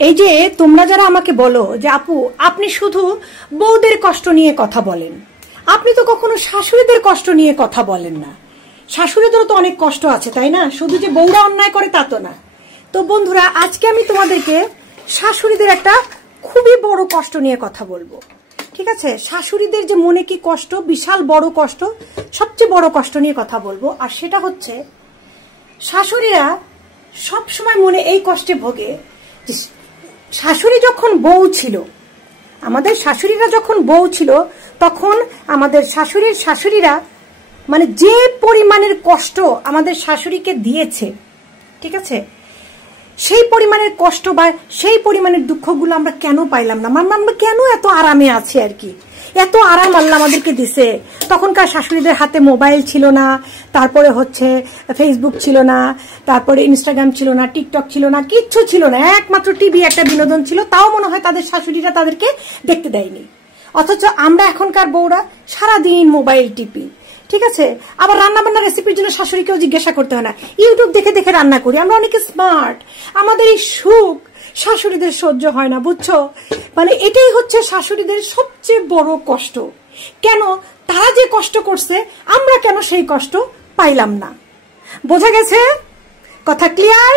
এই যে তোমরা যারা আমাকে বলো যে আপু আপনি শুধু বউদের কষ্ট নিয়ে কথা বলেন, আপনি তো কখনো শাশুড়িদের কষ্ট নিয়ে কথা বলেন না। শাশুড়িদেরও তো অনেক কষ্ট আছে, তাই না? শুধু যে বউরা অন্যায় করে তা তো না। তো বন্ধুরা, আজকে আমি তোমাদেরকে শাশুড়িদের একটা খুবই বড় কষ্ট নিয়ে কথা বলবো, ঠিক আছে? শাশুড়িদের যে মনে কি কষ্ট, বিশাল বড় কষ্ট, সবচেয়ে বড় কষ্ট নিয়ে কথা বলবো। আর সেটা হচ্ছে শাশুড়িরা সব সময় মনে এই কষ্টে ভোগে, শাশুড়ি যখন বউ ছিল, আমাদের শাশুড়িরা যখন বউ ছিল, তখন আমাদের শাশুড়িরা মানে যে পরিমাণের কষ্ট আমাদের শাশুড়িকে দিয়েছে, ঠিক আছে, সেই পরিমাণের কষ্ট বা সেই পরিমাণের দুঃখগুলো আমরা কেন পাইলাম না? আমরা কেন এত আরামে আছি আর কি? এত আরাম আল্লাহ আমাদেরকে দিছে। তখনকার শাশুড়িদের হাতে মোবাইল ছিল না, তারপরে হচ্ছে ফেসবুক ছিল না, তারপরে ইনস্টাগ্রাম ছিল না, টিকটক ছিল না, কিচ্ছু ছিল না, একমাত্র টিভি একটা বিনোদন ছিল। তাও মনে হয় তাদের শাশুড়িরা তাদেরকে দেখতে দেয়নি। অথচ আমরা এখনকার বউরা সারাদিন মোবাইল টিপি, ঠিক আছে? আবার রান্না বান্নার রেসিপির জন্য শাশুড়িকেও জিজ্ঞাসা করতে হয় না, ইউটিউব দেখে দেখে রান্না করি। আমরা অনেকে স্মার্ট। আমাদের এই সুখ শাশুড়িদের সহ্য হয় না, বুঝছো? মানে এটাই হচ্ছে শাশুড়িদের সবচেয়ে বড় কষ্ট। কেন? তারা যে কষ্ট করছে আমরা কেন সেই কষ্ট পাইলাম না? বোঝা গেছে? কথা ক্লিয়ার?